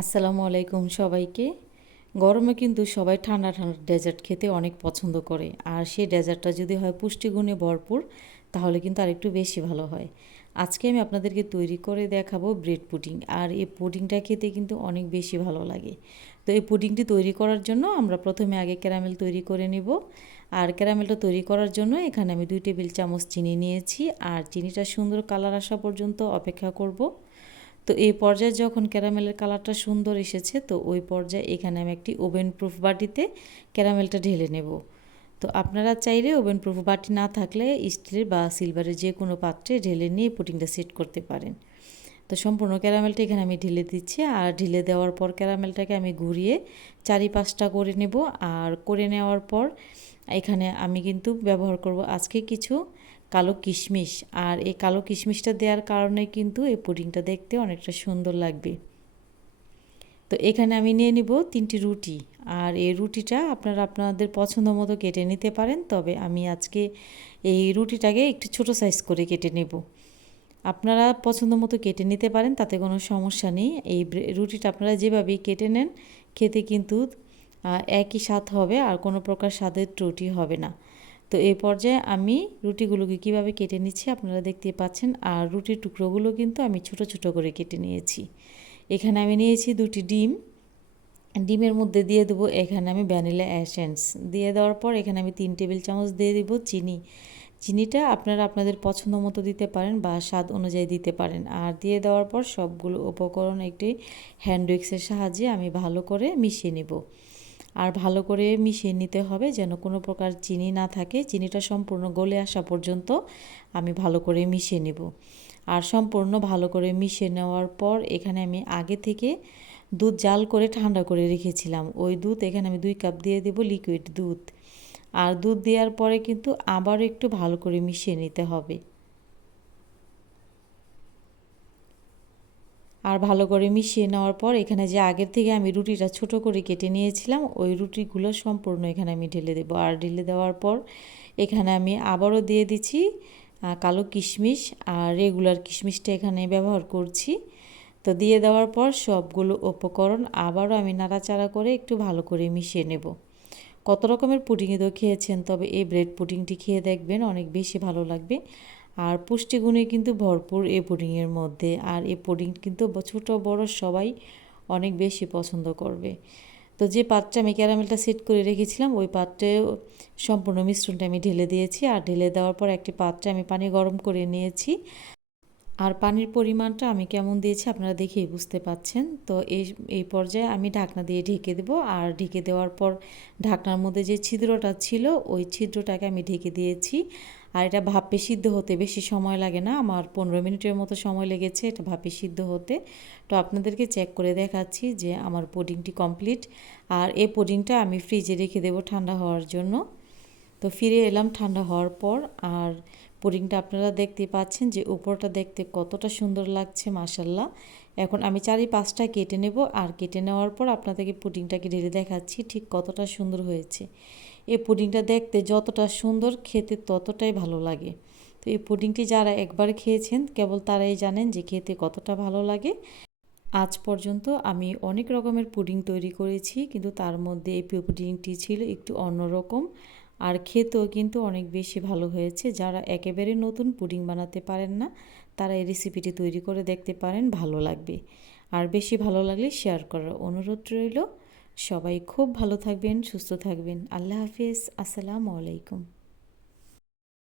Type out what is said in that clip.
আসসালামু আলাইকুম সবাইকে। গরমে কিন্তু সবাই ঠান্ডা ঠান্ডা ডেজার্ট খেতে অনেক পছন্দ করে। আর সেই ডেজার্টটা যদি হয় পুষ্টিগুণে ভরপুর, তাহলে কিন্তু আরেকটু বেশি ভালো হয়। আজকে আমি আপনাদেরকে তৈরি করে দেখাবো ব্রেড পুডিং। আর এই পুডিংটা খেতে কিন্তু অনেক বেশি ভালো লাগে। তো এই পুডিংটি তৈরি করার জন্য আমরা প্রথমে আগে ক্যারামেল তৈরি করে নিব। আর ক্যারামেলটা তৈরি করার জন্য এখানে আমি দুই টেবিল চামচ চিনি নিয়েছি। আর চিনিটা সুন্দর কালার আসা পর্যন্ত অপেক্ষা করব। তো এই পর্যায়ে যখন ক্যারামেলের কালারটা সুন্দর এসেছে, তো ওই পর্যায়ে এখানে আমি একটি ওভেন প্রুফ বাটিতে ক্যারামেলটা ঢেলে নেব। তো আপনারা চাইলে ওভেন প্রুফ বাটি না থাকলে স্টিলের বা সিলভারের যে কোনো পাত্রে ঢেলে নিয়ে পুটিংটা সেট করতে পারেন। তো সম্পূর্ণ ক্যারামেলটা এখানে আমি ঢেলে দিচ্ছি, আর ঢেলে দেওয়ার পর ক্যারামেলটাকে আমি ঘুরিয়ে চারি পাঁচটা করে নেব। আর করে নেওয়ার পর এখানে আমি কিন্তু ব্যবহার করব আজকে কিছু কালো কিশমিশ। আর এই কালো কিশমিশটা দেওয়ার কারণে কিন্তু এই পুডিংটা দেখতে অনেকটা সুন্দর লাগবে। তো এখানে আমি নিয়ে নিব তিনটি রুটি। আর এই রুটিটা আপনারা আপনাদের পছন্দ মতো কেটে নিতে পারেন, তবে আমি আজকে এই রুটিটাকে একটু ছোট সাইজ করে কেটে নেব। আপনারা পছন্দ মতো কেটে নিতে পারেন, তাতে কোনো সমস্যা নেই। এই রুটিটা আপনারা যেভাবেই কেটে নেন, খেতে কিন্তু একই স্বাদ হবে, আর কোনো প্রকার স্বাদের ত্রুটি হবে না। তো এই পর্যায়ে আমি রুটিগুলোকে কীভাবে কেটে নিচ্ছি আপনারা দেখতে পাচ্ছেন। আর রুটির টুকরোগুলো কিন্তু আমি ছোট ছোট করে কেটে নিয়েছি। এখানে আমি নিয়েছি দুটি ডিম। ডিমের মধ্যে দিয়ে দেবো এখানে আমি ভ্যানিলা অ্যাসেন্স দিয়ে দেওয়ার পর এখানে আমি তিন টেবিল চামচ দিয়ে দেবো চিনি। চিনিটা আপনারা আপনাদের পছন্দ মতো দিতে পারেন বা স্বাদ অনুযায়ী দিতে পারেন। আর দিয়ে দেওয়ার পর সবগুলো উপকরণ একটি হ্যান্ড উইক্সের সাহায্যে আমি ভালো করে মিশিয়ে নেব। আর ভালো করে মিশিয়ে নিতে হবে যেন কোনো প্রকার চিনি না থাকে। চিনিটা সম্পূর্ণ গলে আসা পর্যন্ত আমি ভালো করে মিশিয়ে নেব। আর সম্পূর্ণ ভালো করে মিশিয়ে নেওয়ার পর এখানে আমি আগে থেকে দুধ জাল করে ঠান্ডা করে রেখেছিলাম। ওই দুধ এখানে আমি দুই কাপ দিয়ে দেব লিকুইড দুধ। আর দুধ দেওয়ার পরে কিন্তু আবারও একটু ভালো করে মিশিয়ে নিতে হবে। আর ভালো করে মিশিয়ে নেওয়ার পর এখানে যে আগের থেকে আমি রুটিটা ছোট করে কেটে নিয়েছিলাম, ওই রুটিগুলো সম্পূর্ণ এখানে আমি ঢেলে দেবো। আর ঢেলে দেওয়ার পর এখানে আমি আবারও দিয়ে দিচ্ছি কালো কিশমিশ আর রেগুলার কিশমিশটা এখানে ব্যবহার করছি। তো দিয়ে দেওয়ার পর সবগুলো উপকরণ আবারও আমি নাড়াচাড়া করে একটু ভালো করে মিশিয়ে নেব। কত রকমের পুডিংই তো খেয়েছেন, তবে এই ব্রেড পুডিংটি খেয়ে দেখবেন অনেক বেশি ভালো লাগবে। আর পুষ্টিগুণে কিন্তু ভরপুর এ পুডিংয়ের মধ্যে। আর এ পুডিং কিন্তু ছোটো বড় সবাই অনেক বেশি পছন্দ করবে। তো যে পাত্রে আমি ক্যারামেলটা সেট করে রেখেছিলাম, ওই পাত্রে সম্পূর্ণ মিশ্রণটা আমি ঢেলে দিয়েছি। আর ঢেলে দেওয়ার পর একটি পাত্রে আমি পানি গরম করে নিয়েছি। আর পানির পরিমাণটা আমি কেমন দিয়েছি আপনারা দেখেই বুঝতে পাচ্ছেন। তো এই এই পর্যায়ে আমি ঢাকনা দিয়ে ঢেকে দেবো। আর ঢেকে দেওয়ার পর ঢাকনার মধ্যে যে ছিদ্রটা ছিল, ওই ছিদ্রটাকে আমি ঢেকে দিয়েছি। আর এটা ভাপে সিদ্ধ হতে বেশি সময় লাগে না। আমার পনেরো মিনিটের মতো সময় লেগেছে এটা ভাপে সিদ্ধ হতে। তো আপনাদেরকে চেক করে দেখাচ্ছি যে আমার পুডিংটি কমপ্লিট। আর এই পুডিংটা আমি ফ্রিজে রেখে দেবো ঠান্ডা হওয়ার জন্য। তো ফিরে এলাম ঠান্ডা হওয়ার পর। আর পুডিংটা আপনারা দেখতে পাচ্ছেন যে উপরটা দেখতে কতটা সুন্দর লাগছে মাসাল্লাহ এখন আমি চারি পাঁচটা কেটে নেব আর কেটে নেওয়ার পর আপনাদেরকে পুডিংটাকে ঢেলে দেখাচ্ছি ঠিক কতটা সুন্দর হয়েছে। এই পুডিংটা দেখতে যতটা সুন্দর খেতে ততটাই ভালো লাগে। তো এই পুডিংটি যারা একবার খেয়েছেন, কেবল তারাই জানেন যে খেতে কতটা ভালো লাগে। আজ পর্যন্ত আমি অনেক রকমের পুডিং তৈরি করেছি, কিন্তু তার মধ্যে এই পুডিংটি ছিল একটু অন্যরকম। আর খেতেও কিন্তু অনেক বেশি ভালো হয়েছে। যারা একেবারে নতুন পুডিং বানাতে পারেন না, তারা এই রেসিপিটি তৈরি করে দেখতে পারেন, ভালো লাগবে। আর বেশি ভালো লাগলে শেয়ার করার অনুরোধ রইল। সবাই খুব ভালো থাকবেন, সুস্থ থাকবেন। আল্লাহ হাফিজ। আসসালামু আলাইকুম।